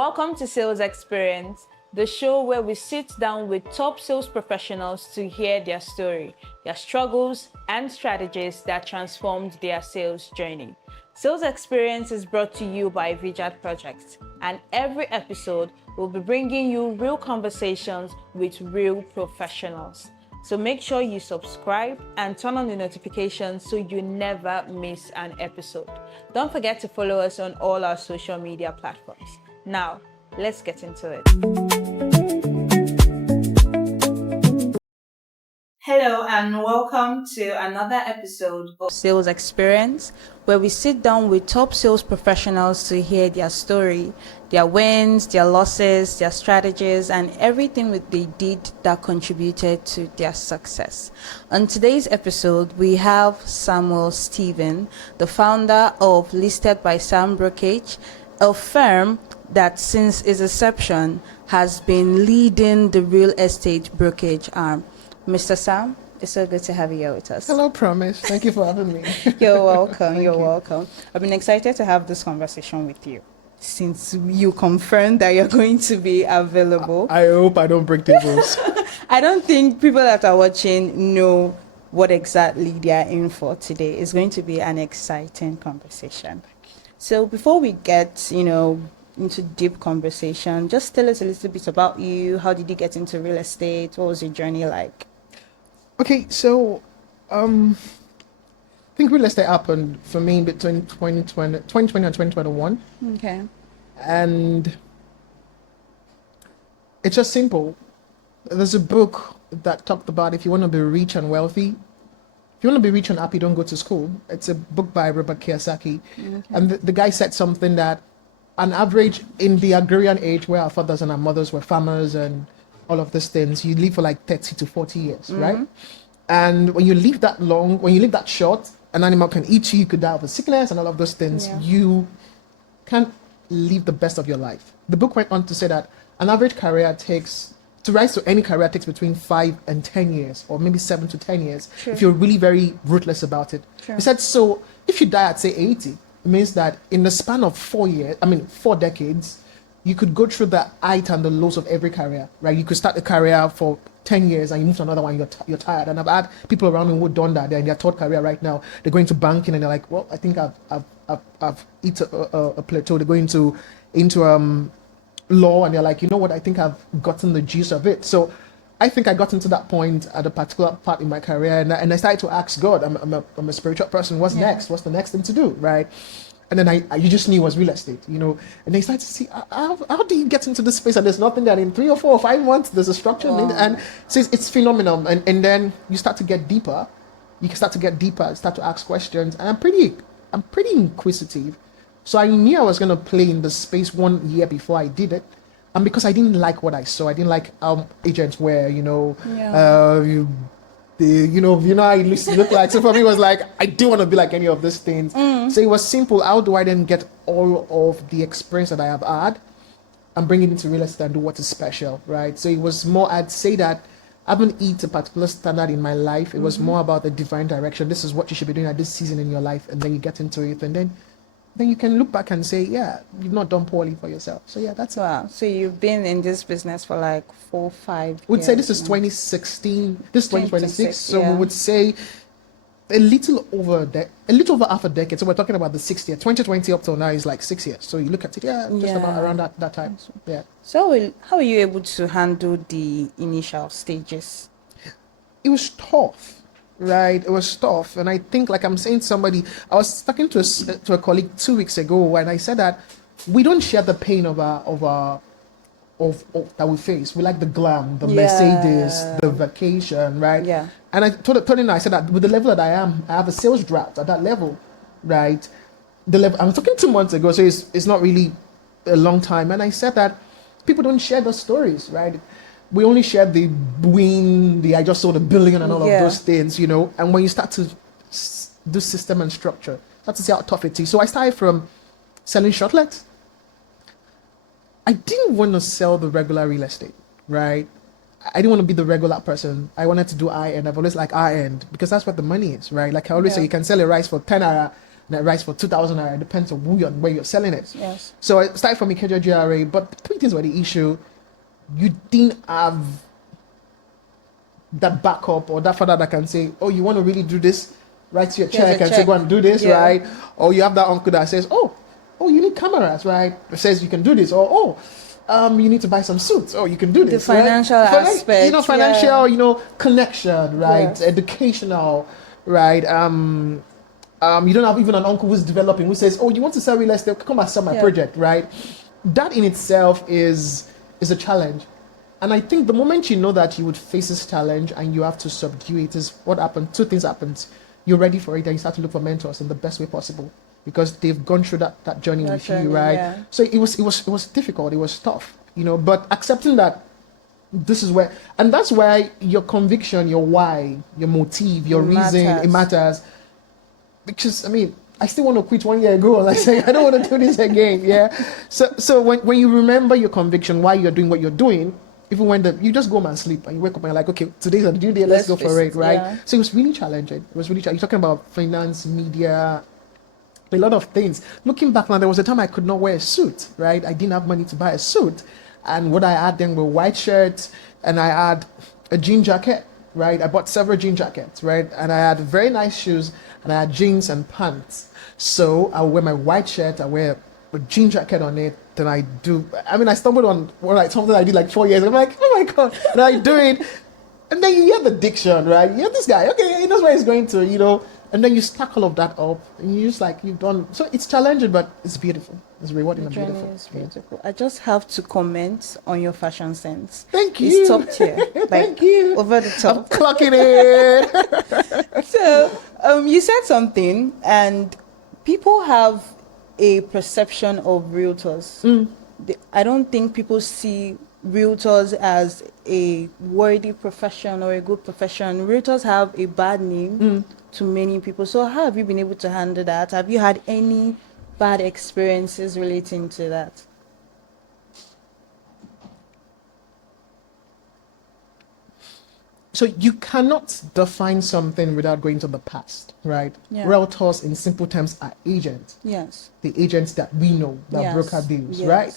Welcome to Sales Experience, the show where we sit down with top sales professionals to hear their story, their struggles, and strategies that transformed their sales journey. Sales Experience is brought to you by Vijat Projects, and every episode will be bringing you real conversations with real professionals. So make sure you subscribe and turn on the notifications so you never miss an episode. Don't forget to follow us on all our social media platforms. Now, let's get into it. Hello and welcome to another episode of Sales Experience, where we sit down with top sales professionals to hear their story, their wins, their losses, their strategies, and everything that they did that contributed to their success. On today's episode, we have Samuel Stephen, the founder of ListedbySam Brokerage, a firm that since its inception has been leading the real estate brokerage arm. Mr. Sam, it's so good to have you here with us. Hello, Promise. Thank you for having me. You're welcome. You're welcome. I've been excited to have this conversation with you since you confirmed that you're going to be available. I hope I don't break tables. I don't think people that are watching know what exactly they are in for today. It's going to be an exciting conversation. So before we get, into deep conversation, just tell us a little bit about you. How did you get into real estate? What was your journey like? Okay, so I think real estate happened for me between 2020 and 2021. Okay. And it's just simple. There's a book that talked about if you want to be rich and wealthy, if you want to be rich and happy, don't go to school. It's a book by Robert Kiyosaki. Okay. And the guy said something that on average in the agrarian age where our fathers and our mothers were farmers and all of these things, you live for like 30 to 40 years, right? And when you live that long, when you live that short, an animal can eat you could die of a sickness and all of those things. Yeah. You can't live the best of your life. The book went on to say that an average career to rise to any career takes between 5 and 10 years, or maybe 7 to 10 years, True. If you're really very ruthless about it. True. He said, so if you die at say 80, it means that in the span of 4 decades, you could go through the height and the lows of every career, right? You could start a career for 10 years and you move to another one, you're tired. And I've had people around me who done that. They're in their third career right now. They're going to banking and they're like, well, I think I've hit a plateau. They're going into law and they're like, you know what? I think I've gotten the gist of it. So I think I got into that point at a particular part in my career, and I started to ask God. I'm a spiritual person. What's next? What's the next thing to do, right? And then you just knew it was real estate, And they started to see how do you get into this space? And there's nothing that in 3 or 4 or 5 months there's a structure, and so it's phenomenal. And then you start to get deeper. You can start to get deeper, start to ask questions, and I'm pretty inquisitive. So I knew I was going to play in the space 1 year before I did it. And because I didn't like what I saw, I didn't like how agents were, how it used to look like. So for me, it was like, I didn't want to be like any of these things. So it was simple. How do I then get all of the experience that I have had and bring it into real estate and do what is special, right? So it was more, I'd say that I haven't hit a particular standard in my life. It was more about the divine direction. This is what you should be doing at this season in your life. And then you get into it. And then you can look back and say, yeah, you've not done poorly for yourself. So yeah, that's wow. So you've been in this business for like 4, 5 years. We'd say this is 2016, this is 2026. So we would say a little over half a decade. So we're talking about the 6th year. 2020 up till now is like 6 years. So you look at it, just about around that time. Yeah. So how were you able to handle the initial stages? It was tough. Right, it was tough, and I think, like I'm saying, I was talking to a colleague 2 weeks ago, and I said that we don't share the pain of that we face. We like the glam, the Mercedes, the vacation, right? Yeah. And I told him, I said that with the level that I am, I have a sales drought at that level, right? The level I'm talking 2 months ago, so it's not really a long time, and I said that people don't share those stories, right? We only share the win, I just sold $1 billion and all of those things, And when you start to do system and structure, start to see how tough it is. So I started from selling shortlets. I didn't want to sell the regular real estate, right? I didn't want to be the regular person. I wanted to do high end. I've always liked high end because that's what the money is, right? Like I always say, you can sell a rice for 10 naira and it writes for 2,000 naira. It depends on where you're selling it. Yes. So I started from Ikeja GRA, but three things were the issue. You didn't have that backup or that father that can say, oh, you want to really do this? Write your check and say, go and do this, right? Or you have that uncle that says, oh, you need cameras, right? It says you can do this. Or, you need to buy some suits. Oh, you can do this. The financial aspect. Financial, connection, right? Yes. Educational, right? You don't have even an uncle who's developing who says, oh, you want to sell real estate? Come and sell my project, right? That in itself is a challenge. And I think the moment you know that you would face this challenge and you have to subdue it is what happened. Two things happened. You're ready for it and you start to look for mentors in the best way possible because they've gone through that journey with you, right? Yeah. So it was difficult. It was tough, but accepting that this is where, and that's why your conviction, your why, your motive, your reason, it matters. Because, I still want to quit 1 year ago. Like saying, I don't want to do this again. Yeah. So when you remember your conviction, why you're doing what you're doing, even when you just go home and sleep and you wake up and you're like, okay, today's a due day, let's go for it, right? Yeah. So it was really challenging. You're talking about finance, media, a lot of things. Looking back now, there was a time I could not wear a suit, right? I didn't have money to buy a suit. And what I had then were white shirts and I had a jean jacket, right? I bought several jean jackets, right? And I had very nice shoes and I had jeans and pants. So I would wear my white shirt, I wear a jean jacket on it, then I stumbled on something I did like 4 years ago. I'm like, oh my God, and I do it. And then you hear the diction, right? You hear this guy, okay, he knows where he's going to, and then you stack all of that up and you just like, you've done, so it's challenging, but it's beautiful. It's rewarding and beautiful. It's beautiful. I just have to comment on your fashion sense. Thank you. It's top tier. Thank you. Over the top. I'm clocking it. So, you said something and people have a perception of realtors. I don't think people see realtors as a worthy profession or a good profession. Realtors have a bad name to many people. So how have you been able to handle that? Have you had any bad experiences relating to that? So you cannot define something without going to the past, right? Yeah. Realtors, in simple terms, are agents. Yes. The agents that we know, that broker deals, right?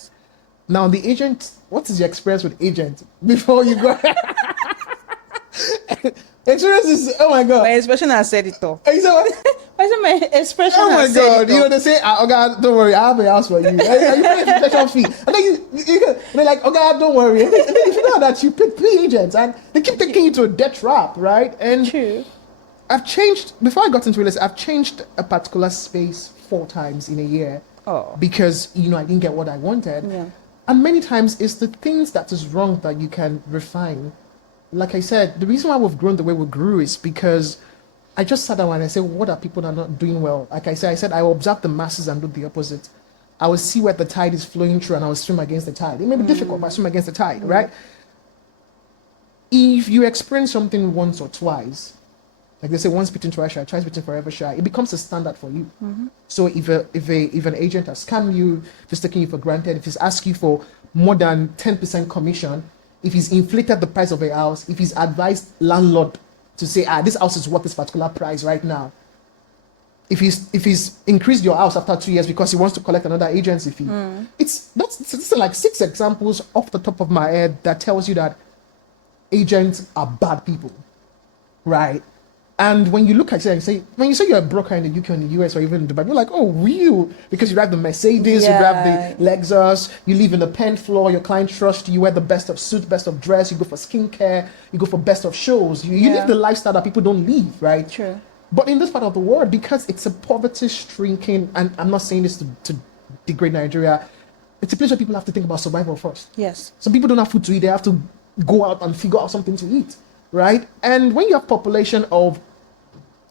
Now, the agent, what is your experience with agent before you go? Experience is, oh my God. My expression has said it all. You said what? I said my expression oh has my God. said it all. They say, oh God, don't worry, I have a house for you. You pay a professional fee. And then they're like, oh God, don't worry. And then if you know that you pick 3 agents and they keep taking you to a debt trap, right? And true. I've changed, before I got into real estate, I've changed a particular space 4 times in a year. Oh. Because, I didn't get what I wanted. Yeah. And many times it's the things that is wrong that you can refine. Like I said, the reason why we've grown the way we grew is because I just sat down and I said, what are people that are not doing well? Like I said, I will observe the masses and do the opposite. I will see where the tide is flowing through and I will swim against the tide. It may be difficult, but I swim against the tide, right? If you experience something once or twice, like they say, once bitten, twice shy, twice bitten, forever shy, it becomes a standard for you. So if an agent has scammed you, just taking you for granted, if he's asked you for more than 10% commission, if he's inflated the price of a house, if he's advised landlord to say, this house is worth this particular price right now, if he's increased your house after 2 years because he wants to collect another agency fee, that's like 6 examples off the top of my head that tells you that agents are bad people, right? And when you look at it, when you say you're a broker in the UK or in the US or even in Dubai, you're like, oh, real? Because you drive the Mercedes, you drive the Lexus, you live in the 10th floor, your client trusts you, wear the best of suit, best of dress, you go for skincare, you go for best of shows. You live the lifestyle that people don't live, right? True. But in this part of the world, because it's a poverty-stricken, and I'm not saying this to degrade Nigeria, it's a place where people have to think about survival first. Yes. Some people don't have food to eat, they have to go out and figure out something to eat. Right? And when you have population of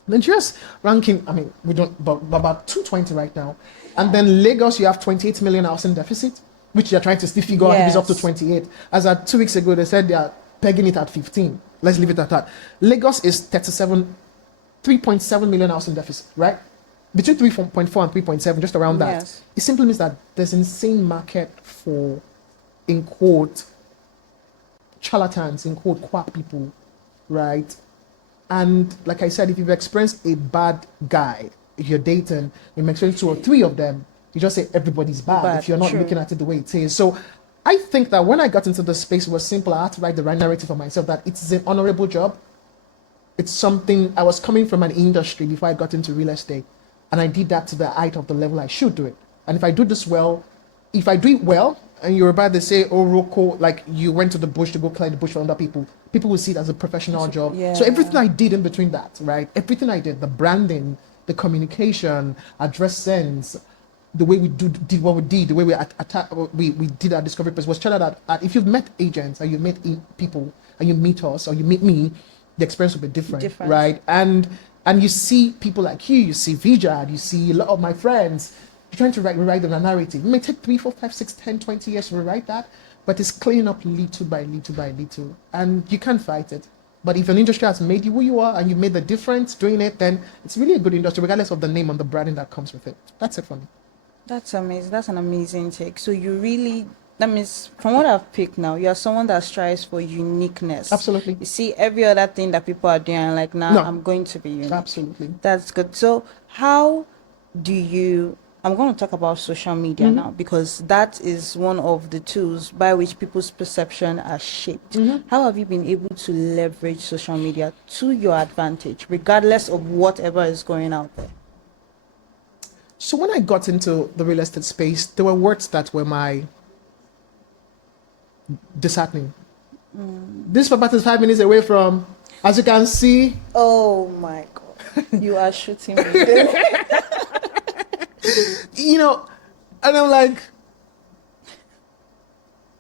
Nigeria's ranking, we don't, about 220 right now. And then Lagos, you have 28 million housing deficit, which they're trying to still figure out if it's up to 28. As at 2 weeks ago, they said they are pegging it at 15. Let's leave it at that. Lagos is 3.7 million housing deficit, right? Between 3.4 and 3.7, just around that. Yes. It simply means that there's insane market for, in quote, charlatans, in quote, quack people, right? And like I said, if you've experienced a bad guy, if you're dating, you mention 2 or 3 of them, you just say everybody's bad if you're not looking at it the way it is. So I think that when I got into the space, it was simple. I had to write the right narrative for myself that it's an honorable job. It's something, I was coming from an industry before I got into real estate, and I did that to the height of the level I should do it. And if I do this well, if I do it well, and you're about to say, oh, Roko, like you went to the bush to go clear the bush for other people, people will see it as a professional job. Yeah. So everything I did in between that, right? Everything I did, the branding, the communication, address sense, the way we did what we did, the way we did our discovery process was charted at if you've met agents and you've met people and you meet us or you meet me, the experience will be different. Right? And you see people like you see Vijay, you see a lot of my friends, you're trying to rewrite the narrative. It may take 3, 4, 5, 6, 10, 20 years to rewrite that, but it's cleaning up little by little by little, and you can't fight it. But if an industry has made you who you are and you made the difference doing it, then it's really a good industry, regardless of the name and the branding that comes with it. That's it for me. That's amazing. That's an amazing take. So you really, that means from what I've picked now, you're someone that strives for uniqueness. Absolutely. You see every other thing that people are doing, like, now I'm going to be unique. Absolutely. That's good. So how do you, I'm going to talk about social media now, because that is one of the tools by which people's perception are shaped. How have you been able to leverage social media to your advantage, regardless of whatever is going out there? So when I got into the real estate space, there were words that were my disheartening. This property is 5 minutes away from, as you can see. Oh my God, you are shooting me. You know, and I'm like,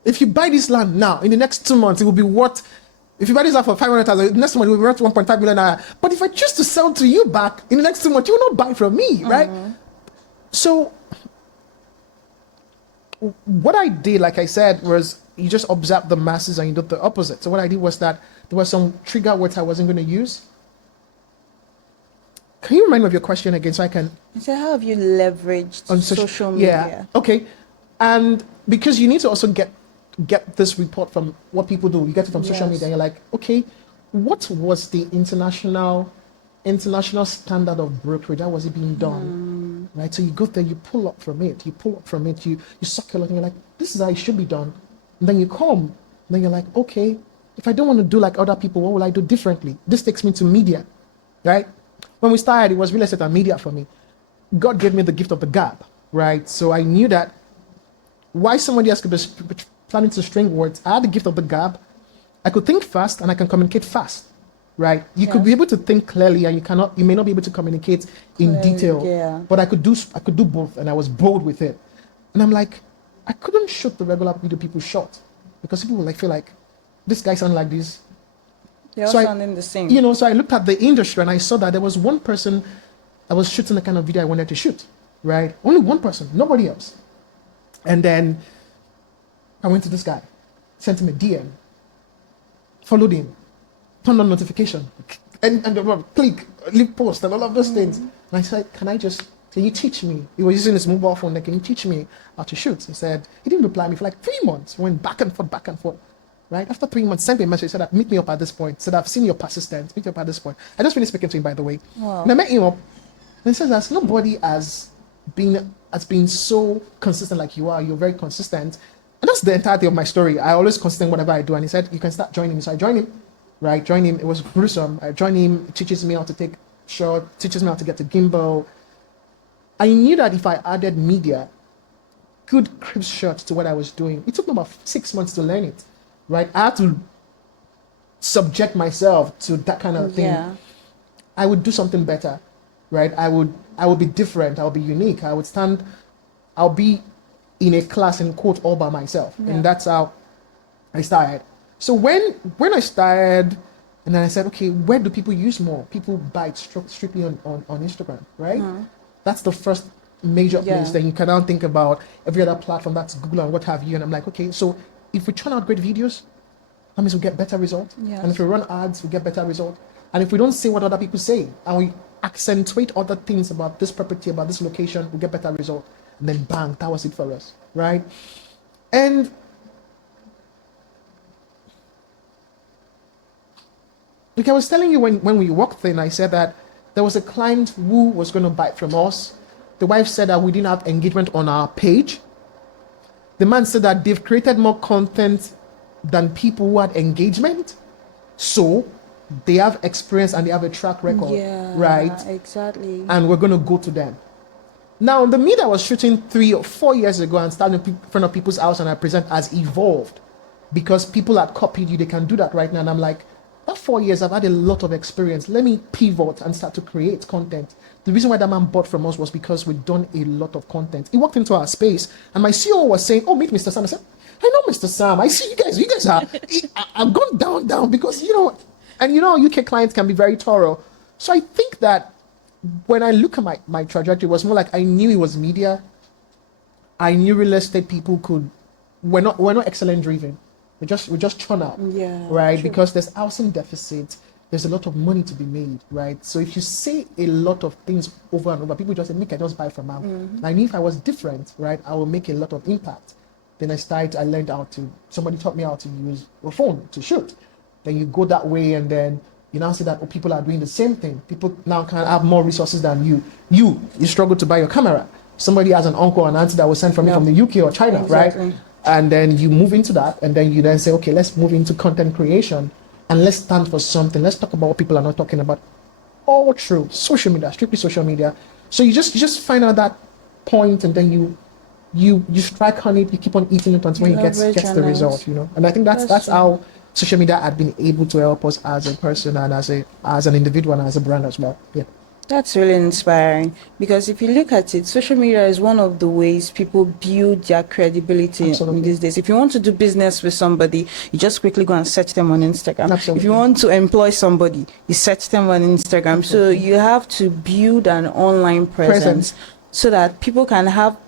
if you buy this land now, in the next 2 months, it will be worth, if you buy this land for 500,000, next month it will be worth 1.5 million naira. But if I choose to sell to you back in the next 2 months, you will not buy from me, right? So what I did, like I said, was you just observe the masses and you do the opposite. So what I did was that there were some trigger words I wasn't going to use. Can you remind me of your question again so I can? So how have you leveraged on social media? Yeah, okay. And because you need to also get this report from what people do. You get it from social media. And you're like, okay, what was the international standard of brokerage? How was it being done? Right? So you go there, you pull up from it, you suck a lot, and you're like, this is how it should be done. And then you come, and then you're like, okay, if I don't want to do like other people, what will I do differently? This takes me to media, right? When we started, it was real estate and media for me. God gave me the gift of the gap, right? So I knew that why somebody else could be planning to string words, I had the gift of the gap. I could think fast and I can communicate fast. Right, you could be able to think clearly, and you may not be able to communicate in detail. Yeah. But I could do both, and I was bold with it. And I'm like, I couldn't shoot the regular video people shot because people will feel like this guy sound like this. They're all sounding the same. You know, so I looked at the industry and I saw that there was one person that was shooting the kind of video I wanted to shoot. Right, only one person, nobody else. And then I went to this guy, sent him a DM, followed him, turned on notification, and click, leave post, and all of those things. And I said, can you teach me? He was using his mobile phone, like, can you teach me how to shoot? He said, he didn't reply me for like 3 months, went back and forth, right? After 3 months, sent me a message, said, meet me up at this point. Said, I've seen your persistence, meet me up at this point. I just finished speaking to him, by the way. Wow. And I met him up, and he says that nobody has been so consistent like you are. You're very consistent. And that's the entirety of my story. I always consistent whatever I do. And he said, you can start joining me. So I joined him. Right, join him. It was gruesome. I joined him. Teaches me how to take shot. Teaches me how to get to gimbal. I knew that if I added media, good crisp shots to what I was doing, it took me about 6 months to learn it. Right, I had to subject myself to that kind of thing. Yeah. I would do something better. Right, I would be different. I would be unique. I'll be in a class in quote all by myself, and that's how I started. So when I started, and then I said, okay, where do people use more? People buy it strictly on Instagram, right? That's the first major place. Then you can now think about every other platform, that's Google and what have you. And I'm like, okay, so if we churn out great videos, that means we get better results. Yes. And if we run ads, we get better results. And if we don't say what other people say, and we accentuate other things about this property, about this location, we get better results. And then bang, that was it for us, right? And like I was telling you when we walked in, I said that There was a client who was going to buy from us. The wife said that we didn't have engagement on our page. The man said that they've created more content than people who had engagement. So they have experience and they have a track record, right? Exactly. And we're going to go to them. Now, the me that was shooting 3 or 4 years ago and standing in front of people's house and I present has evolved because people had copied you. They can do that right now. And I'm like, that 4 years, I've had a lot of experience. Let me pivot and start to create content. The reason why that man bought from us was because we'd done a lot of content. He walked into our space and my CEO was saying, oh, meet Mr. Sam. I said, I know Mr. Sam. I see you guys are, I've gone down because, and UK clients can be very thorough. So I think that when I look at my trajectory, it was more like I knew it was media. I knew real estate people we're not excellent driven. We just churn out, right? True. Because there's housing deficit. There's a lot of money to be made, right? So if you say a lot of things over and over, people just say, Nick, I just buy from out. Mm-hmm. I knew if I was different, right, I will make a lot of impact. Then I learned somebody taught me how to use a phone to shoot. Then you go that way and then you now see that people are doing the same thing. People now can have more resources than you. You struggle to buy your camera. Somebody has an uncle or an auntie that was sent from the UK or China, exactly. Right? And then you move into that and then you then say, okay, let's move into content creation and let's stand for something. Let's talk about what people are not talking about. All through social media, strictly social media. So you just find out that point and then you strike on it, you keep on eating it until when you get the result, And I think that's how social media had been able to help us as a person and as an individual and as a brand as well. Yeah. That's really inspiring because if you look at it, social media is one of the ways people build their credibility these days. If you want to do business with somebody, you just quickly go and search them on Instagram. Absolutely. If you want to employ somebody, you search them on Instagram. Absolutely. So you have to build an online presence. So that you can have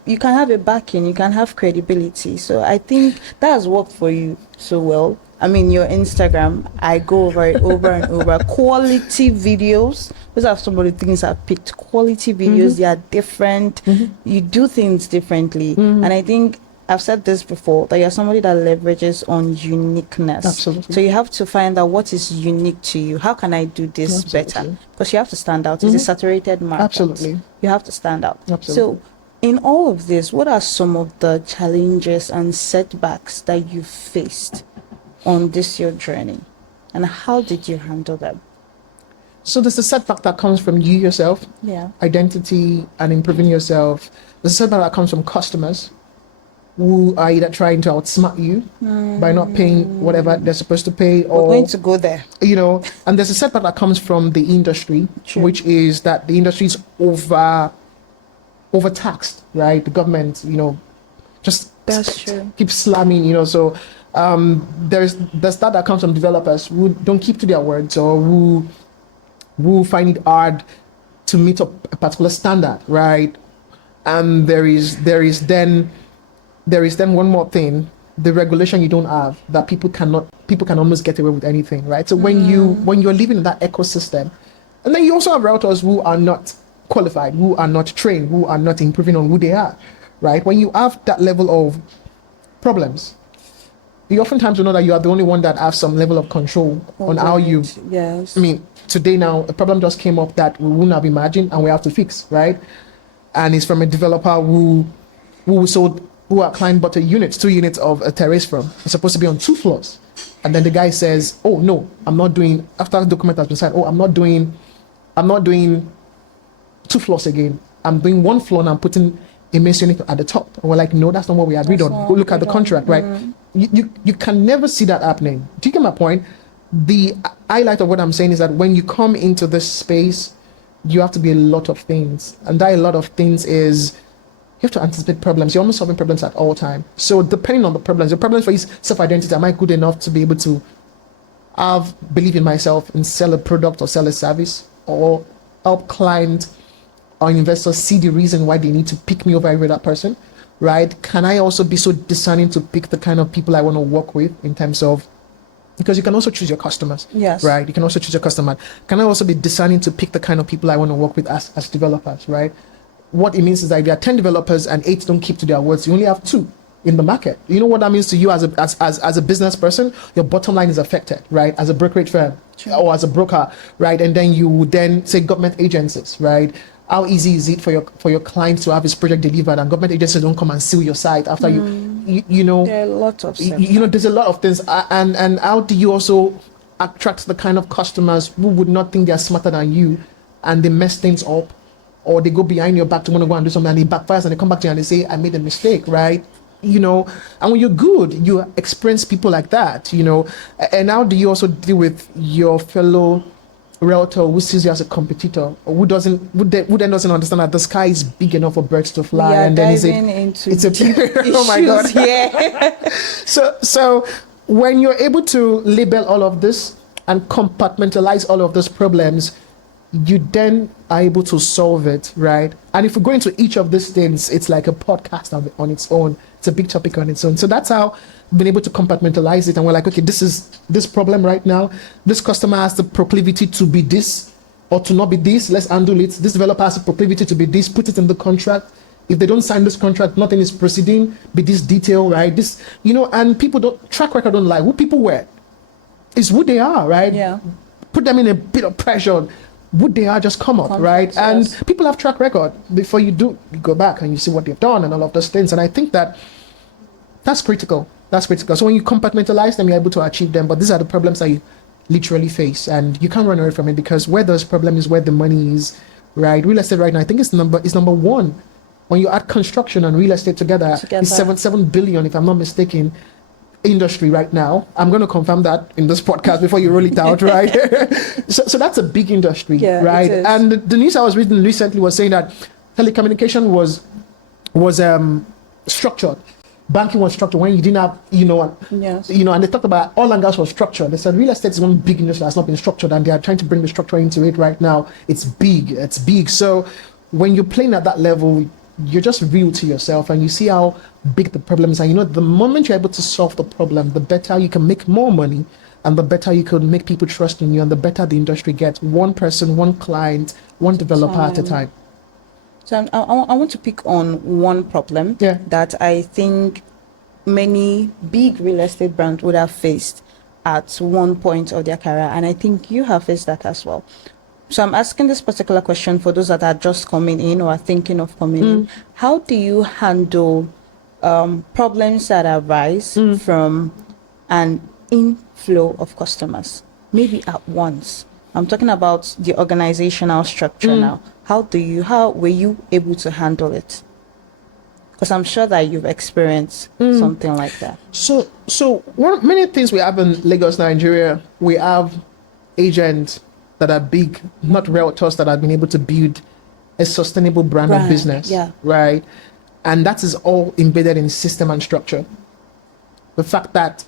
a backing, you can have credibility. So I think that has worked for you so well. I mean, your Instagram, I go over it over and over. Quality videos. Those are some of the things I've picked. Quality videos, mm-hmm. They are different. Mm-hmm. You do things differently. Mm-hmm. And I think I've said this before, that you're somebody that leverages on uniqueness. Absolutely. So you have to find out what is unique to you. How can I do this better? Because you have to stand out. Mm-hmm. It's a saturated market. Absolutely. You have to stand out. Absolutely. So in all of this, what are some of the challenges and setbacks that you faced on your journey? And how did you handle them? So there's a setback that comes from you yourself, identity and improving yourself. There's a setback that comes from customers who are either trying to outsmart you by not paying whatever they're supposed to pay, or we're going to go there. And there's a setback that comes from the industry, which is that the industry is overtaxed, right? The government, just keeps slamming, so there's that comes from developers who don't keep to their words or who find it hard to meet up a particular standard, right? And there is then one more thing, the regulation you don't have, that people can almost get away with anything, right? So when you're living in that ecosystem, and then you also have routers who are not qualified, who are not trained, who are not improving on who they are, right? When you have that level of problems, you oftentimes know that you are the only one that has some level of control on how you. Yes. I mean, today now a problem just came up that we wouldn't have imagined and we have to fix, right? And it's from a developer who our client bought 2 units of a terrace from. It's supposed to be on 2 floors. And then the guy says, oh no, I'm not doing, after the document has been signed, I'm not doing 2 floors again. I'm doing 1 floor and I'm putting a mason unit at the top. And we're like, no, that's not what we agreed on. Go look at the contract, right? You can never see that happening. Do you get my point? The highlight of what I'm saying is that when you come into this space, you have to be a lot of things. And that a lot of things is you have to anticipate problems. You're almost solving problems at all time. So depending on the problems for his self-identity, am I good enough to be able to believe in myself and sell a product or sell a service, or help client or investors see the reason why they need to pick me over every other person, right? Can I also be so discerning to pick the kind of people I want to work with in terms of, because you can also choose your customers, right? You can also choose your customer. Can I also be discerning to pick the kind of people I want to work with as developers, right? What it means is that if there are 10 developers and 8 don't keep to their words, you only have 2, in the market. You know what that means to you as a business person? Your bottom line is affected, right? As a brokerage firm or as a broker, right? And then you would then say government agencies, right? How easy is it for your clients to have his project delivered and government agencies don't come and seal your site after you know? There are lots of there's a lot of things. And how do you also attract the kind of customers who would not think they're smarter than you and they mess things up, or they go behind your back to want to go and do something and it backfires and they come back to you and they say, I made a mistake, right? And when you're good, you experience people like that, and how do you also deal with your fellow realtor who sees you as a competitor, or who then doesn't understand that the sky is big enough for birds to fly, and then it's a oh my god, yeah. so when you're able to label all of this and compartmentalize all of those problems, you then are able to solve it, right? And if we go into each of these things, it's like a podcast on its own. It's a big topic on its own. So that's how we've been able to compartmentalize it. And we're like, okay, this is this problem right now. This customer has the proclivity to be this or to not be this. Let's handle it. This developer has the proclivity to be this. Put it in the contract. If they don't sign this contract, nothing is proceeding. Be this detail, right? This, and people track record don't lie. Who people were is who they are, right? Yeah. Put them in a bit of pressure. Would they are just come up, right? Yes. And people have track record. Before you go back and you see what they've done and all of those things. And I think that's critical. That's critical. So when you compartmentalize them, you're able to achieve them. But these are the problems that you literally face, and you can't run away from it, because where there's problem is where the money is, right? Real estate right now, I think it's number one. When you add construction and real estate together. It's 7 billion, if I'm not mistaken, industry right now. I'm going to confirm that in this podcast before you roll it out, right? so that's a big industry, right? And the news I was reading recently was saying that telecommunication was structured. Banking was structured when you didn't have, and they talked about oil and gas was structured. They said real estate is one big industry that's not been structured, and they are trying to bring the structure into it right now. It's big. So when you're playing at that level, you're just real to yourself and you see how big the problem is. And the moment you're able to solve the problem, the better you can make more money, and the better you can make people trust in you, and the better the industry gets. One person, one client, one developer at a time. So I want to pick on one problem that I think many big real estate brands would have faced at one point of their career. And I think you have faced that as well. So I'm asking this particular question for those that are just coming in or are thinking of coming in. How do you handle problems that arise from an inflow of customers, maybe at once? I'm talking about the organizational structure now. How were you able to handle it? Because I'm sure that you've experienced something like that. So many things we have in Lagos, Nigeria. We have agents that are big, not realtors, that have been able to build a sustainable brand of business, right? And that is all embedded in system and structure. The fact that,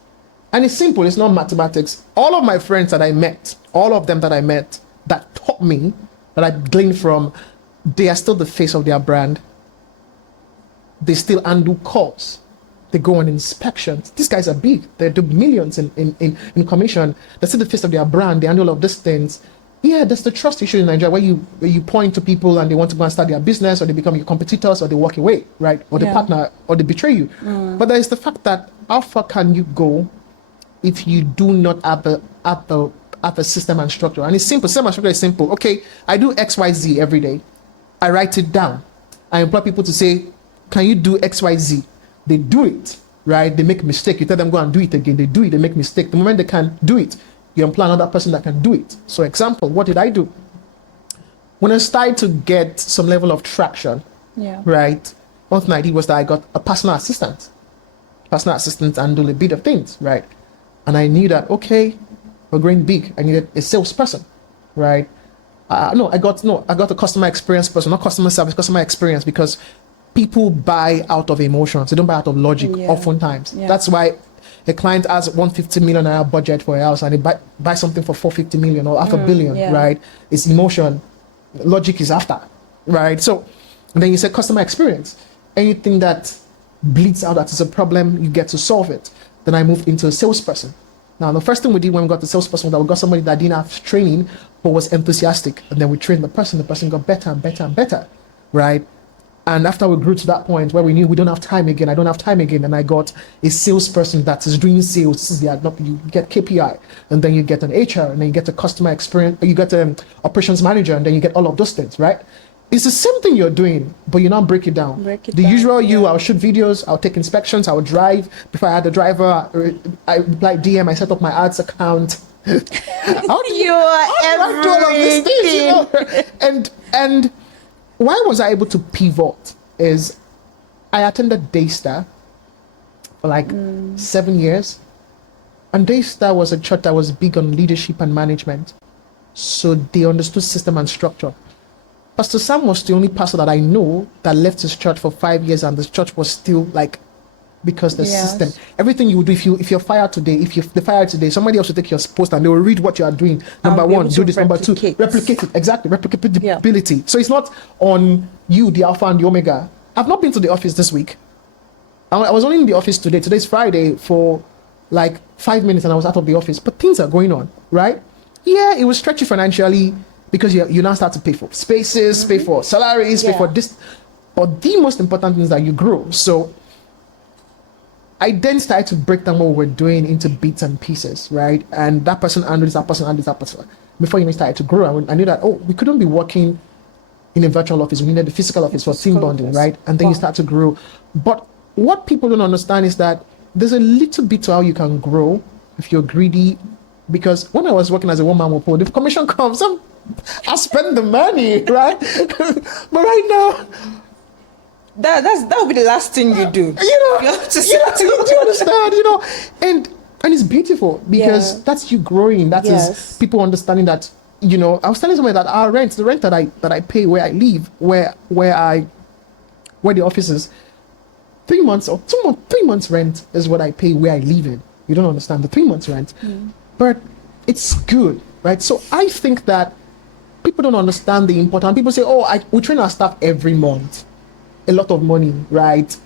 and it's simple, it's not mathematics. All of my friends that I met, that taught me, that I gleaned from, they are still the face of their brand. They still undo calls. They go on inspections. These guys are big. They do millions in commission. They're still the face of their brand. They handle all of these things. Yeah, there's the trust issue in Nigeria where you point to people and they want to go and start their business, or they become your competitors, or they walk away, right? Or they partner, or they betray you. But there is the fact that how far can you go if you do not have a system and structure? And it's simple. System and structure is simple. Okay, I do XYZ every day. I write it down. I employ people to say, can you do XYZ? They do it, right? They make a mistake. You tell them go and do it again. They do it. They make a mistake. The moment they can do it, you employ another person that can do it. So example, what did I do? When I started to get some level of traction, right? One thing I did was that I got a personal assistant. And do a bit of things, right? And I knew that, okay, we're growing big. I needed a salesperson, right? I got a customer experience person, not customer service, customer experience, because people buy out of emotions. They don't buy out of logic oftentimes. That's why a client has 150 million naira budget for a house and they buy something for 450 million or half a billion, right? It's emotion. Logic is after, right? So and then you say customer experience. Anything that bleeds out that is a problem, you get to solve it. Then I moved into a salesperson. Now, the first thing we did when we got the salesperson was that we got somebody that didn't have training but was enthusiastic. And then we trained the person. The person got better and better and better, right? And after we grew to that point where we knew we don't have time again, I don't have time again, and I got a salesperson that is doing sales. You get KPI, and then you get an HR, and then you get a customer experience, you get an operations manager, and then you get all of those things, right? It's the same thing you're doing, but you now break it down. Usual you, I'll shoot videos, I'll take inspections, I'll drive. Before I had a driver, I replied DM, I set up my ads account. How do you do all of these things, you know? And why was I able to pivot is I attended Daystar for like 7 years. And Daystar was a church that was big on leadership and management. So they understood system and structure. Pastor Sam was the only pastor that I know that left his church for 5 years, and the church was still like, because the system, everything you would do, if you're fired today, if you're fired today, somebody else will take your post and they will read what you are doing. Number one, do this. Number two, replicate it. Exactly, replicability. So it's not on you, the alpha and the omega. I've not been to the office this week. I was only in the office today. Today's Friday for like 5 minutes, and I was out of the office. But things are going on, right? Yeah, it was stretchy financially, because you now start to pay for spaces, pay for salaries, pay for this. But the most important thing is that you grow. So I then started to break down what we were doing into bits and pieces, right? And that person handles that person, handles that person. Before you started to grow, I knew that, we couldn't be working in a virtual office. We needed the physical office for team bonding, right? And then you start to grow. But what people don't understand is that there's a little bit to how you can grow if you're greedy. Because when I was working as a one-man report, if commission comes, I spend the money, right? But right now, that would be the last thing you do. You understand, and it's beautiful because that's you growing. That is people understanding that. I was telling somebody that our rent, the rent that I pay where I live, where the office is, 3 months or 3 months rent is what I pay where I live in. You don't understand the 3 months rent, but it's good, right? So I think that people don't understand the importance. People say, we train our staff every month. A lot of money, right?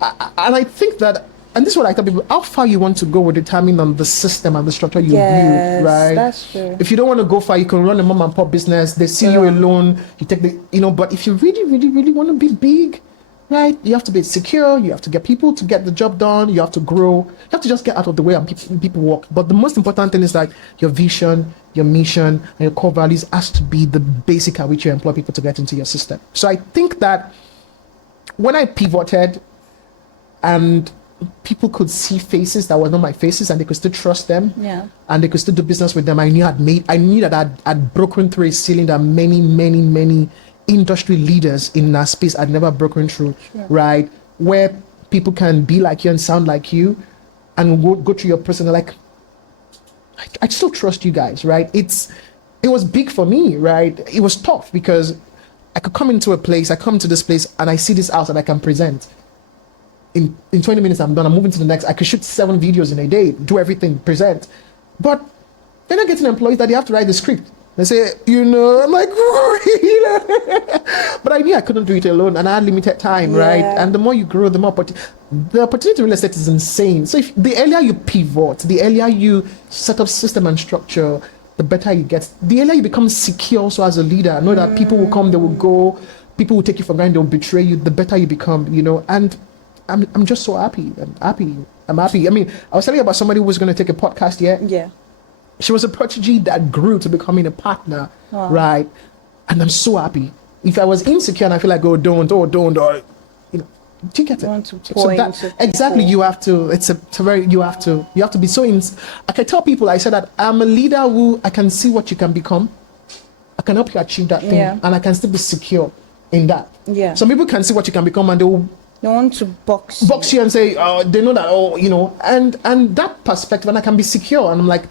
And I think that, and this is what I tell people, how far you want to go will determine on the system and the structure you build, right? That's true. If you don't want to go far, you can run a mom and pop business. They see you alone, you take but if you really, really, really want to be big, right? You have to be secure, you have to get people to get the job done, you have to grow, you have to just get out of the way and people walk. But the most important thing is that your vision, your mission, and your core values has to be the basic at which you employ people to get into your system. So I think that when I pivoted and people could see faces that were not my faces and they could still trust them, and they could still do business with them, I knew that I'd broken through a ceiling that many, many, many industry leaders in that space had never broken through, right? Where people can be like you and sound like you and go through your personal, like, I still trust you guys, right? It was big for me, right? It was tough because I could come into a place, I come to this place and I see this house that I can present. In 20 minutes, I'm done. I'm moving to the next. I could shoot 7 videos in a day, do everything, present. But they're not getting employees that they have to write the script. They say, I'm like, but I knew I couldn't do it alone and I had limited time, right? And the more you grow, the more the opportunity in real estate is insane. So if the earlier you pivot, the earlier you set up system and structure, the better you get. The earlier you become secure also as a leader. Know that people will come, they will go, people will take you for granted, they'll betray you. The better you become, and I'm just so happy. I'm happy. I mean, I was telling you about somebody who was going to take a podcast here. Yeah. She was a prodigy that grew to becoming a partner, right? And I'm so happy. If I was insecure and I feel like, don't, do you get it? Exactly. You have to. You have to be so. I can tell people. I said that I'm a leader who I can see what you can become. I can help you achieve that thing, and I can still be secure in that. Yeah. Some people can see what you can become, and they want to box you and say, they know that, and that perspective, and I can be secure, and I'm like,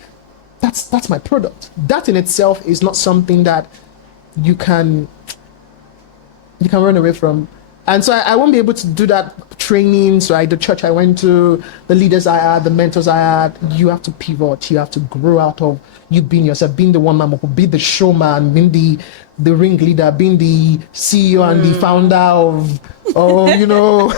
that's my product. That in itself is not something that you can run away from. And so I won't be able to do that training. So the church I went to, the leaders I had, the mentors I had, you have to pivot. You have to grow out of you being yourself, being the one man, be the showman, being the ringleader, being the CEO and the founder of Oh,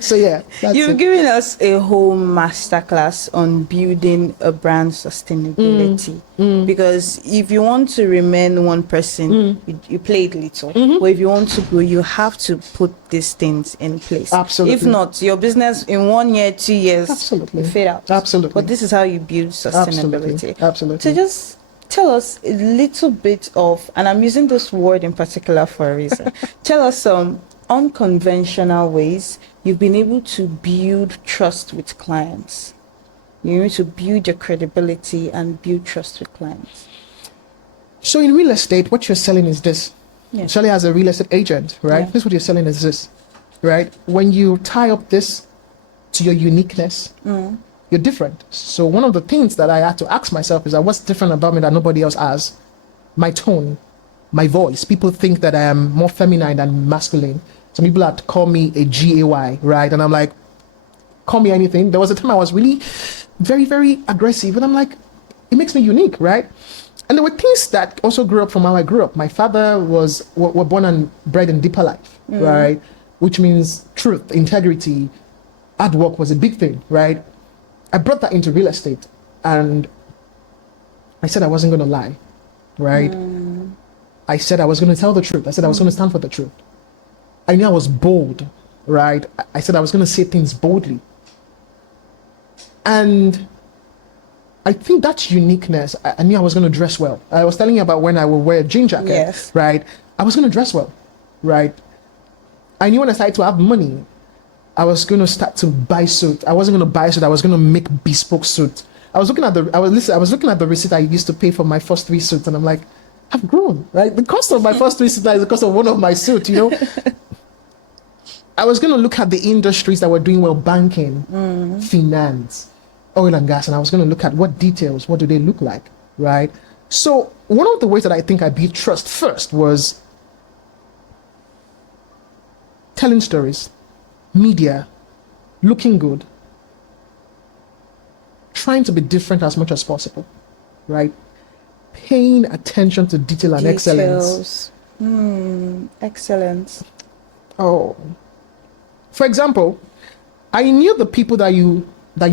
so yeah, that's You've it. given us a whole masterclass on building a brand sustainability. Because if you want to remain one person, you play it little. But if you want to grow, you have to put these things in place. Absolutely. If not, your business in 1 year, 2 years, Absolutely. will fade out. Absolutely. But this is how you build sustainability. Absolutely. So just tell us a little bit of, and I'm using this word in particular for a reason. Tell us some unconventional ways you've been able to build trust with clients. You need to build your credibility and build trust with clients. So in real estate, what you're selling is this. Yeah. Selling as a real estate agent, right? Yeah. This is what you're selling is this, right? When you tie up this to your uniqueness, you're different. So one of the things that I had to ask myself is that what's different about me that nobody else has? My tone, my voice. People think that I am more feminine than masculine. Some people had to call me a GAY, right? And I'm like, call me anything. There was a time I was really very, very aggressive. And I'm like, it makes me unique, right? And there were things that also grew up from how I grew up. My father were born and bred in deeper life, right? Which means truth, integrity, hard work was a big thing, right? I brought that into real estate. And I said I wasn't going to lie, right? I said I was going to tell the truth. I said I was going to stand for the truth. I knew I was bold, right? I said I was going to say things boldly. And I think that's uniqueness. I knew I was going to dress well. I was telling you about when I would wear a jean jacket, Yes. right? I was going to dress well, right? I knew when I started to have money, I was going to start to buy suit. I wasn't going to buy suit. I was going to make bespoke suit. I was looking at the receipt I used to pay for my first 3 suits, and I'm like, I've grown, right? The cost of my first 3 suits is the cost of one of my suits, I was going to look at the industries that were doing well, banking, finance, oil and gas, and I was going to look at what details, what do they look like, right? So one of the ways that I think I built trust first was telling stories, media, looking good, trying to be different as much as possible, right? Paying attention to detail and excellence. Excellence. Oh, for example, I knew the people that you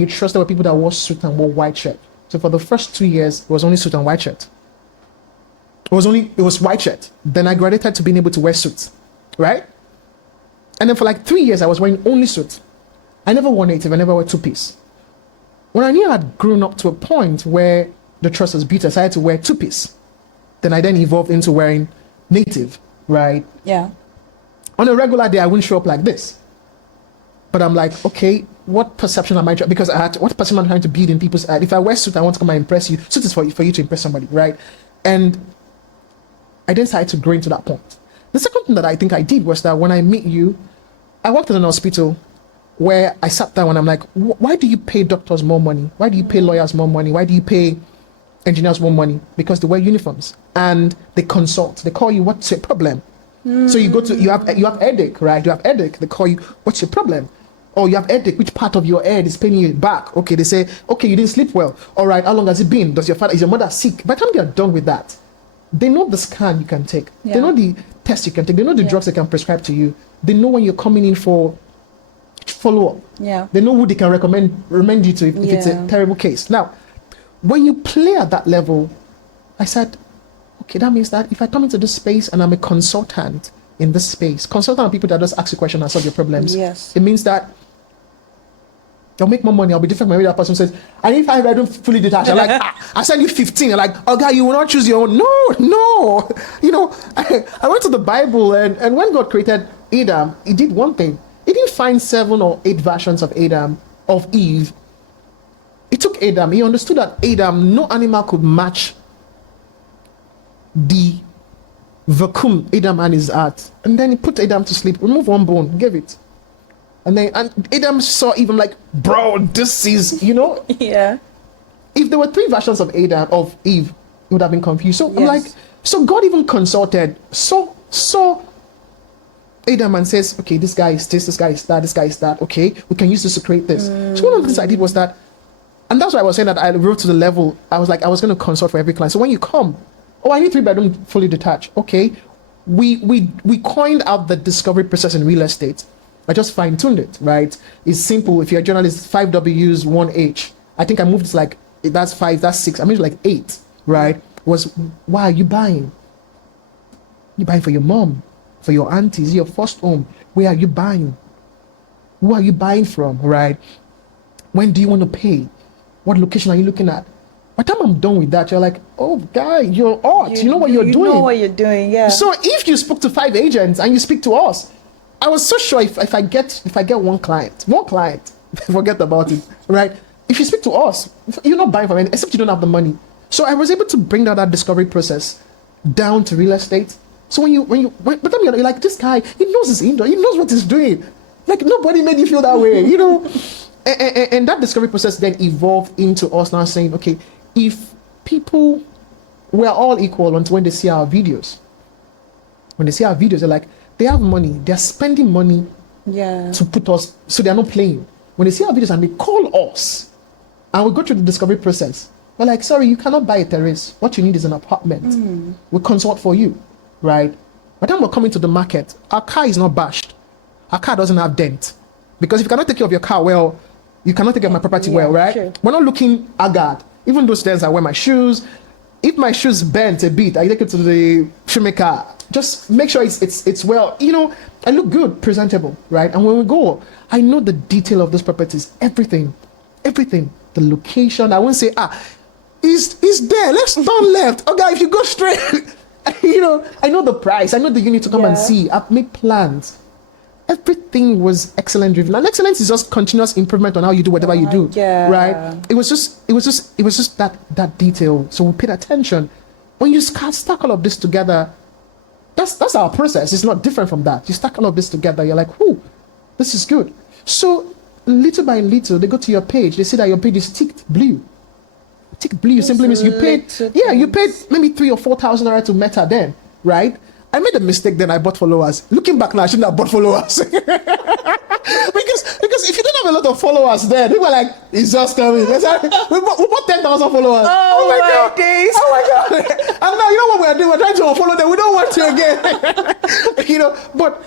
trusted were people that wore suit and wore white shirt. So for the first 2 years, it was only suit and white shirt. It was white shirt. Then I graduated to being able to wear suits, right? And then for like 3 years, I was wearing only suits. I never wore native. I never wore 2-piece. When I knew I had grown up to a point where the trust was built, I decided to wear 2-piece. Then I evolved into wearing native, right? Yeah. On a regular day, I wouldn't show up like this. But I'm like, okay, what perception am I trying? Because what perception am I trying to build in people's head? If I wear suit, I want to come and impress you. Suit is for you to impress somebody, right? And I then started to grow into that point. The second thing that I think I did was that when I meet you, I worked in an hospital where I sat down and I'm like, why do you pay doctors more money? Why do you pay lawyers more money? Why do you pay engineers more money? Because they wear uniforms and they consult. They call you, what's your problem? So you have headache, right? You have headache. They call you, what's your problem? Oh, you have headache. Which part of your head is paining you back? Okay, they say, okay, you didn't sleep well. All right, how long has it been? Is your mother sick? By the time they are done with that, they know the scan you can take. Yeah. They know the test you can take. They know the drugs they can prescribe to you. They know when you're coming in for follow-up. Yeah. They know who they can recommend you to if it's a terrible case. Now, when you play at that level, I said, okay, that means that if I come into this space and I'm a consultant in this space, consultant are people that just ask you questions and solve your problems. Yes. It means that I'll make more money. I'll be different from maybe that person says, and if I don't fully detach, I'm like, I send you 15. I'm like, oh, God, you will not choose your own. No. I went to the Bible, and when God created Adam, he did one thing. He didn't find 7 or 8 versions of Eve. He took Adam. He understood that Adam, no animal could match the vacuum Adam and his heart. And then he put Adam to sleep, remove one bone, gave it. And Adam saw even like, bro, this is, Yeah. If there were 3 versions of Eve, it would have been confused. So Yes. I'm like, so God even consulted, saw Adam and says, okay, this guy is this guy is that, this guy is that. Okay, we can use this to create this. So one of the things I did was that, and that's why I was saying that I wrote to the level, I was like, I was going to consult for every client. So when you come, I need 3-bedroom fully detached. Okay, we coined out the discovery process in real estate. I just fine-tuned it, right? It's simple. If you're a journalist, 5 W's, 1 H. I think I moved it like, that's 5, that's 6. I moved it like 8, right? Was, why are you buying? You buying for your mom, for your aunties, your first home. Where are you buying? Who are you buying from, right? When do you want to pay? What location are you looking at? By the time I'm done with that, you're like, oh, guy, you're art. You know what you're doing. You know what you're doing, yeah. So if you spoke to 5 agents and you speak to us, I was so sure if I get one client, forget about it, right? If you speak to us, you're not buying from anything, except you don't have the money. So I was able to bring down that discovery process down to real estate. So when by the time you're like, this guy, he knows his industry, he knows what he's doing. Like, nobody made you feel that way, you know? And that discovery process then evolved into us now saying, okay, if people, we're all equal until when they see our videos. When they see our videos, they're like, they have money, they're spending money to put us, so they're not playing. When they see our videos and they call us, and we go through the discovery process, we're like, sorry, you cannot buy a terrace. What you need is an apartment. We'll consult for you, right? By the time we're coming to the market, our car is not bashed. Our car doesn't have dent. Because if you cannot take care of your car well, you cannot take care of my property well, right? Sure. We're not looking haggard. Even those days I wear my shoes. If my shoes bent a bit, I take it to the shoemaker. Just make sure it's well. You know, I look good, presentable, right? And when we go, I know the detail of those properties, everything. The location. I won't say, is there. Let's turn left. Okay, if you go straight, you know, I know the price. I know the unit to come and see. I've made plans. Everything was excellent driven, and excellence is just continuous improvement on how you do whatever you do, right? It was just that detail. So we paid attention. When you stack all of this together, that's our process. It's not different from that. You stack all of this together, you're like, whoo, this is good. So little by little, they go to your page. They see that your page is ticked blue. Ticked blue simply means you paid maybe 3,000 or 4,000 naira to Meta then, right? I made a mistake then. I bought followers. Looking back now, I shouldn't have bought followers. because if you don't have a lot of followers then, people are like, it's just coming. We bought 10,000 followers. Oh my days. Oh my God. And now, you know what we're doing? We're trying to unfollow them. We don't want to again. You know, but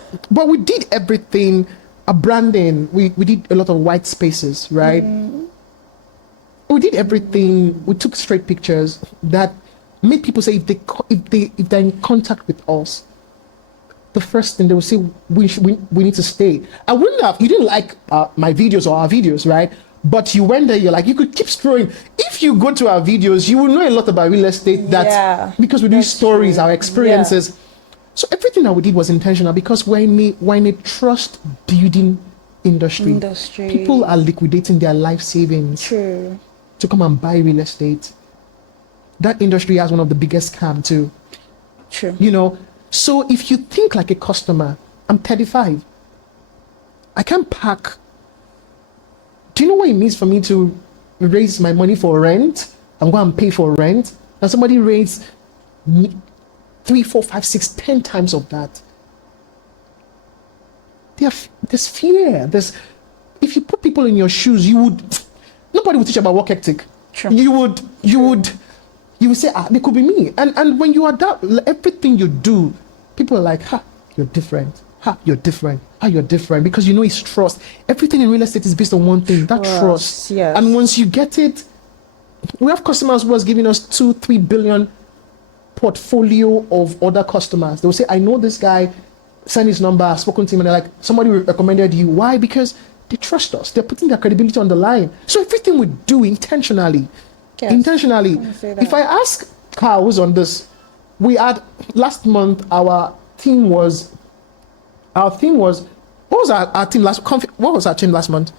we did everything. Branding. We did a lot of white spaces, right? We did everything. We took straight pictures that made people say if they're in contact with us, the first thing they will say, we need to stay. I wouldn't have, you didn't like my videos or our videos, right? But you went there, you're like, you could keep scrolling. If you go to our videos, you will know a lot about real estate because we do stories, our experiences. So everything that we did was intentional because we're in a trust building industry. People are liquidating their life savings to come and buy real estate. That industry has one of the biggest scams too. True. You know, so if you think like a customer, I'm 35. I can't pack. Do you know what it means for me to raise my money for rent and go and pay for rent? And somebody raised 3, 4, 5, 6, 10 times of that. There's fear. If you put people in your shoes, nobody would teach about work ethic. True. You would say, they could be me. And when you adapt everything you do, people are like, you're different. You're different. You're different. Because you know it's trust. Everything in real estate is based on one thing, that trust. Yes. And once you get it, we have customers who are giving us 2-3 billion portfolio of other customers. They'll say, I know this guy, send his number, I've spoken to him, and they're like, somebody recommended you. Why? Because they trust us. They're putting their credibility on the line. So everything we do intentionally. If I ask Carl who's on this, we had last month our theme was what was our team last month?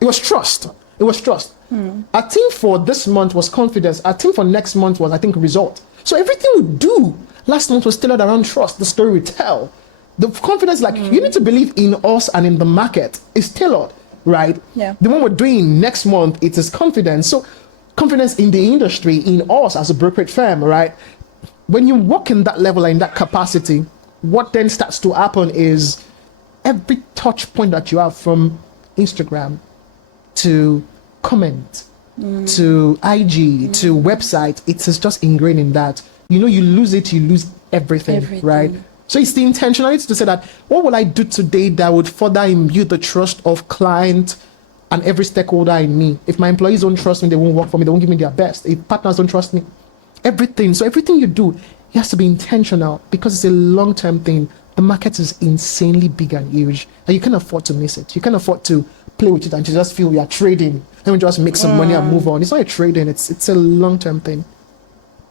It was trust. Our team for this month was confidence. Our team for next month was, I think, result. So everything we do last month was tailored around trust, the story we tell. The confidence, you need to believe in us and in the market is tailored. Right? Yeah. The one we're doing next month, it is confidence. So confidence in the industry, in us as a brokerage firm, right? When you work in that level and in that capacity, what then starts to happen is every touch point that you have from Instagram to comment to IG to website, it is just ingrained in that. You know, you lose it, you lose everything. Right? So it's the intentionality to say that, what will I do today that would further imbue the trust of client and every stakeholder in me? If my employees don't trust me, they won't work for me, they won't give me their best. If partners don't trust me, everything. So everything you do, it has to be intentional because it's a long-term thing. The market is insanely big and huge, and you can't afford to miss it. You can't afford to play with it and to just feel we are trading. Let me just make some money and move on. It's not a trading, it's a long-term thing.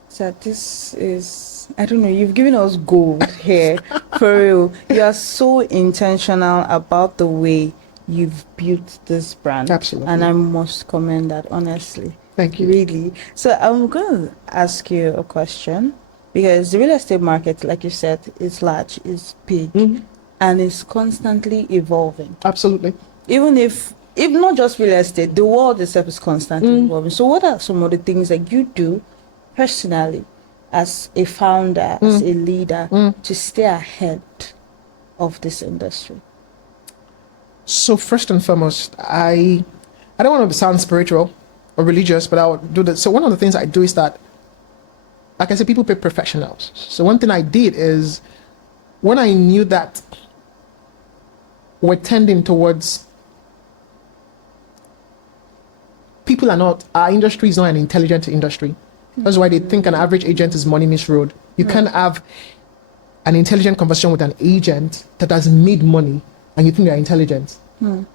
So this is, I don't know, you've given us gold here. For real. You are so intentional about the way you've built this brand. Absolutely. And I must commend that, honestly. Thank you. Really. So I'm going to ask you a question, because the real estate market, like you said, is large, is big, and is constantly evolving. Absolutely. Even if not just real estate, the world itself is constantly evolving. So what are some of the things that you do personally as a founder, as a leader, to stay ahead of this industry? So first and foremost, I don't want to sound spiritual or religious, but I'll do that. So one of the things I do is that, like I said, people pay professionals. So one thing I did is, when I knew that we're tending towards, our industry is not an intelligent industry. That's why they think an average agent is money misroad. You can't have an intelligent conversation with an agent that has made money and you think they're intelligent.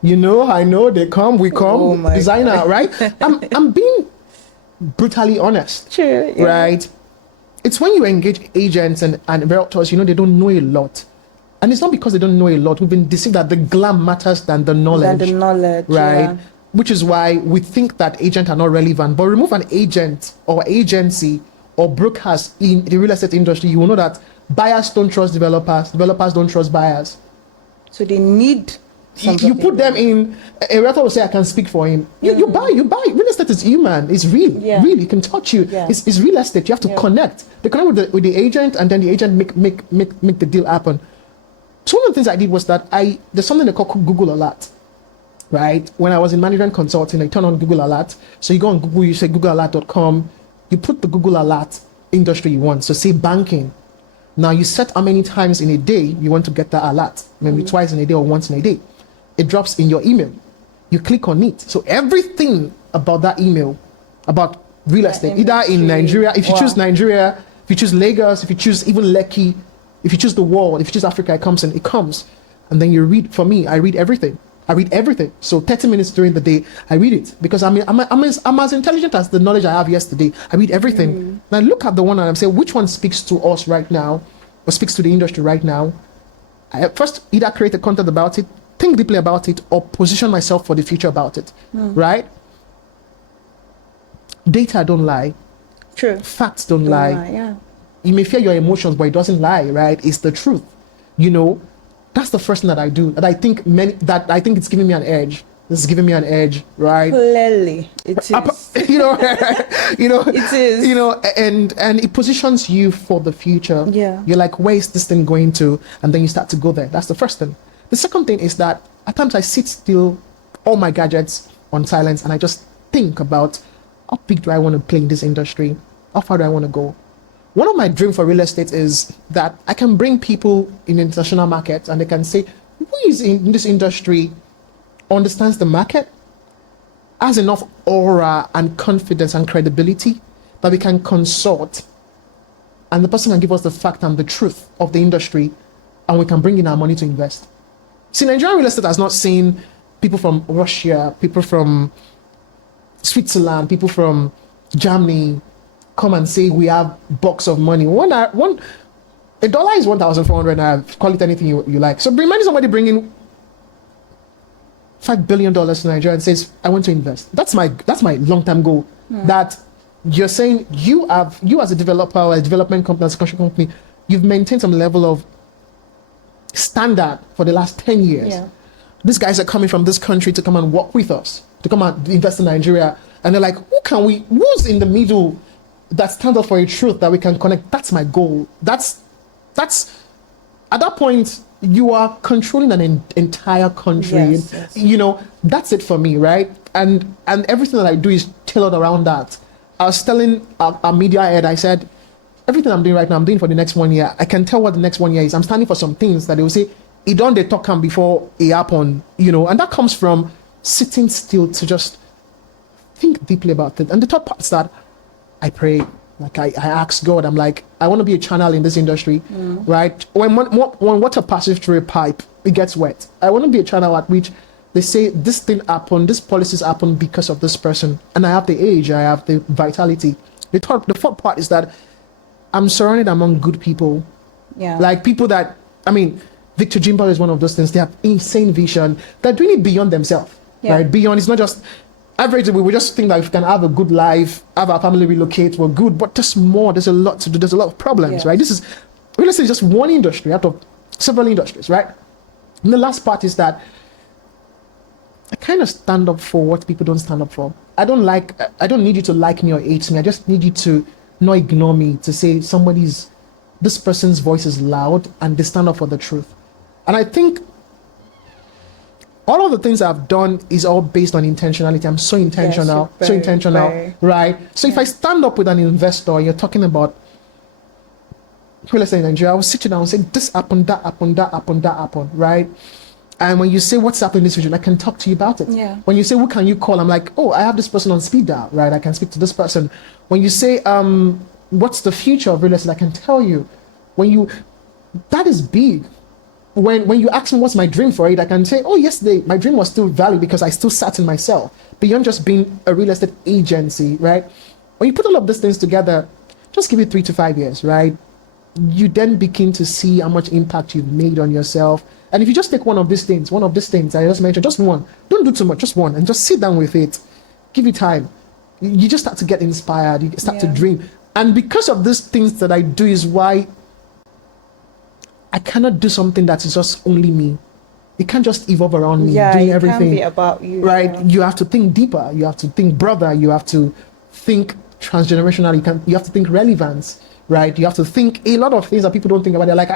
You know, I know, they come, we come, Oh designer, God. right? I'm being brutally honest. Sure. Yeah. Right? It's when you engage agents and realtors, you know, they don't know a lot. And it's not because they don't know a lot. We've been deceived that the glam matters than the knowledge. Than the knowledge, right? yeah. Which is why we think that agents are not relevant. But remove an agent or agency or brokers in the real estate industry, you will know that buyers don't trust developers, developers don't trust buyers. So they need You put them in, a realtor will say, I can speak for him. You buy. Real estate is human, it's real. Yeah. Real, it can touch you. Yeah. It's real estate. You have to connect. They connect with the agent, and then the agent make the deal happen. So one of the things I did was that there's something they call Google Alert. Right? When I was in management consulting, I turn on Google Alert. So you go on Google, you say googlealert.com, you put the Google Alert industry you want. So say banking. Now you set how many times in a day you want to get that alert. Maybe twice in a day or once in a day. It drops in your email. You click on it. So everything about that email, about real estate, either in Nigeria, if you choose Nigeria, if you choose Lagos, if you choose even Lekki, if you choose the world, if you choose Africa, it comes. And then you read, for me, I read everything. So 30 minutes during the day, I read it because I'm as intelligent as the knowledge I have yesterday. I read everything. Now look at the one and I'm saying, which one speaks to us right now or speaks to the industry right now? I first either create a content about it, think deeply about it, or position myself for the future about it, right? Data don't lie. True. Facts don't lie. Yeah. You may fear your emotions, but it doesn't lie, right? It's the truth. You know, that's the first thing that I do. That I think it's giving me an edge. This is giving me an edge, right? Clearly, it is. You know, It is. You know, and it positions you for the future. Yeah. You're like, where is this thing going to? And then you start to go there. That's the first thing. The second thing is that at times I sit still, all my gadgets on silence, and I just think about, how big do I want to play in this industry? How far do I want to go? One of my dreams for real estate is that I can bring people in international markets and they can say, who is in this industry, understands the market, has enough aura and confidence and credibility that we can consult, and the person can give us the fact and the truth of the industry, and we can bring in our money to invest. See, Nigerian real estate has not seen people from Russia, people from Switzerland, people from Germany come and say we have box of money. $1 is 1,400 naira. Call it anything you like. So imagine somebody bringing $5 billion to Nigeria and says, I want to invest. That's my long-term goal. That you're saying you as a developer or a development company, as a construction company, you've maintained some level of standard for the last 10 years. Yeah. These guys are coming from this country to come and work with us, to come and invest in Nigeria. And they're like, who's in the middle that stands up for a truth that we can connect? That's my goal. That's at that point, you are controlling an entire country. Yes. You know, that's it for me, right? And everything that I do is tailored around that. I was telling our media head, I said, everything I'm doing right now, I'm doing for the next 1 year. I can tell what the next 1 year is. I'm standing for some things that they will say, it don't they talk on before it happen, and that comes from sitting still to just think deeply about it. And the third part is that I pray. Like I ask God, I'm like, I want to be a channel in this industry, right? When water passes through a pipe, it gets wet. I want to be a channel at which they say this thing happened, this policies happen because of this person. And I have the age, I have the vitality. The fourth part is that I'm surrounded among good people. Yeah. Like people that, Victor Jimbal is one of those things. They have insane vision. They're doing it beyond themselves, right? Beyond, it's not just average. We just think that if we can have a good life, have our family relocate, we're good. But there's more. There's a lot to do. There's a lot of problems, right? Real estate is just one industry out of several industries, right? And the last part is that I kind of stand up for what people don't stand up for. I don't need you to like me or hate me. I just need you to not ignore me, to say this person's voice is loud and they stand up for the truth. And I think all of the things I've done is all based on intentionality. I'm so intentional, right? So if I stand up with an investor, you're talking about real estate in Nigeria, I will sit you down and say, this happened, that happened, that happened, that happened, right? And when you say, what's happening in this region, I can talk to you about it. Yeah. When you say, who can you call? I'm like, oh, I have this person on speed dial, right? I can speak to this person. When you say, what's the future of real estate, I can tell you. That is big. When you ask me what's my dream for it, I can say, oh, yesterday my dream was still valid because I still sat in myself, beyond just being a real estate agency, right? When you put all of these things together, just give it 3 to 5 years, right? You then begin to see how much impact you've made on yourself. And if you just take one of these things I just mentioned, just one, don't do too much, just one, and just sit down with it, give it time. You just start to get inspired, you start to dream. And because of these things that I do is why I cannot do something that is just only me. It can't just evolve around me, doing everything. It can't be about you. Right? Yeah. You have to think deeper. You have to think broader. You have to think transgenerational. You have to think relevance, right? You have to think a lot of things that people don't think about. They're like,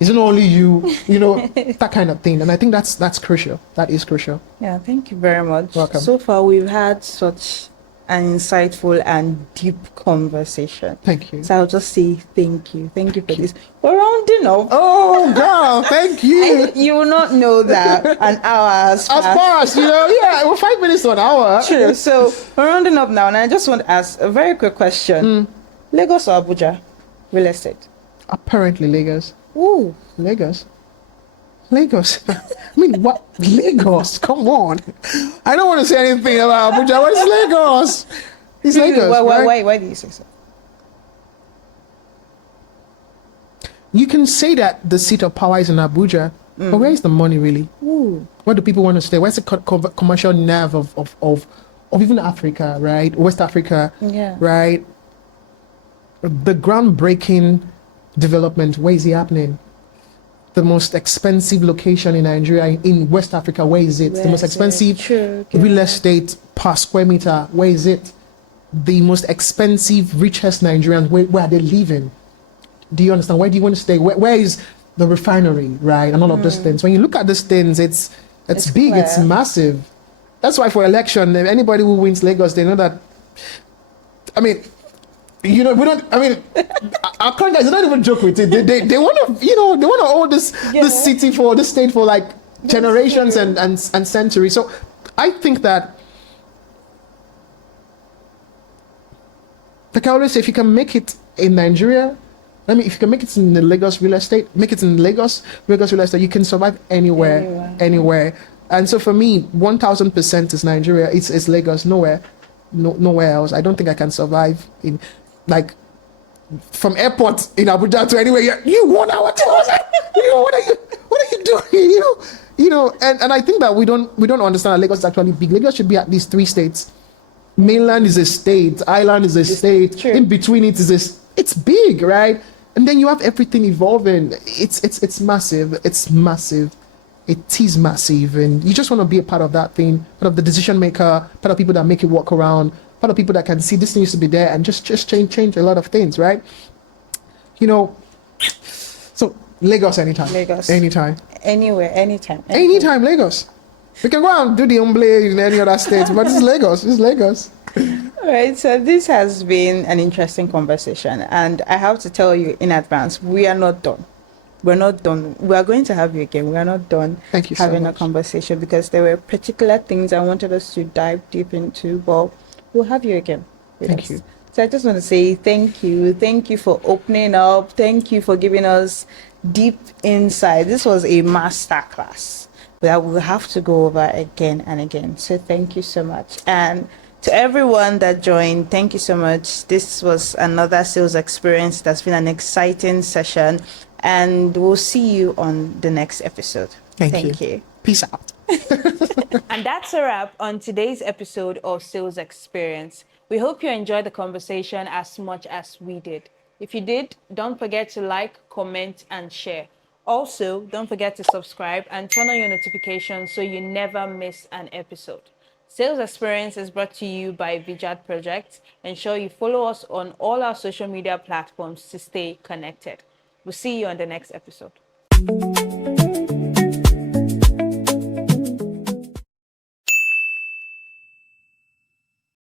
isn't it only you? That kind of thing. And I think that's crucial. That is crucial. Yeah, thank you very much. Welcome. So far, we've had such an insightful and deep conversation. Thank you. So I'll just say thank you. Thank you for this. We're rounding up. Oh, girl, thank you. You will not know that an hour has passed. Of course, we're 5 minutes to an hour. True. So we're rounding up now, and I just want to ask a very quick question. Lagos or Abuja? Real estate? Apparently Lagos. Ooh. Lagos. What? Lagos? Come on. I don't want to say anything about Abuja. What is Lagos? It's Lagos. Why do you say so? You can say that the seat of power is in Abuja, but where is the money really? Ooh. Where do people want to stay? Where's the commercial nerve of even Africa, right? West Africa, right? The groundbreaking development, where is it happening? The most expensive location in Nigeria, in West Africa, where is it? The most expensive real estate per square meter, where is it? The most expensive, richest Nigerians, where are they living? Do you understand? Where do you want to stay? Where is the refinery, right? And all of those things. When you look at these things, it's big, clear. It's massive. That's why for election, anybody who wins Lagos, they know that, we don't. Our current guys, they don't even joke with it. They want to, they want to hold this city this state for like generations and centuries. So I think that, like I always say, if you can make it in Nigeria, if you can make it in the Lagos real estate, make it in Lagos real estate, you can survive anywhere. And so for me, 1000% is Nigeria. It's Lagos, nowhere else. I don't think I can survive in. Like from airport in Abuja to anywhere, you 1 hour tours. What are you doing? And I think that we don't understand that Lagos is actually big. Lagos should be at least 3 states. Mainland is a state, island is a state. True. In between it's big, right? And then you have everything evolving. It's massive. It's massive. It is massive, and you just want to be a part of that thing, part of the decision maker, part of people that make it work around. Part of people that can see this thing used to be there and just change a lot of things, right? So Lagos anytime. Anytime. Anywhere, anytime. Anytime, Lagos. We can go out and do the omble in any other states, but it's Lagos. right, so this has been an interesting conversation, and I have to tell you in advance, we are not done. We're not done. We are going to have you again. We are not done Thank you so having a much. conversation because there were particular things I wanted us to dive deep into. But we'll have you again with Thank us. you. So I just want to say thank you. Thank you for opening up. Thank you for giving us deep insight. This was a master class that we'll have to go over again and again. So thank you so much. And to everyone that joined, thank you so much. This was another sales experience. That's been an exciting session, and we'll see you on the next episode. Thank you. Peace out. And that's a wrap on today's episode of Sales Experience. We hope you enjoyed the conversation as much as we did. If you did, don't forget to like, comment, and share. Also, don't forget to subscribe and turn on your notifications so you never miss an episode. Sales Experience is brought to you by Vijat Project. Ensure you follow us on all our social media platforms to stay connected. We'll see you on the next episode.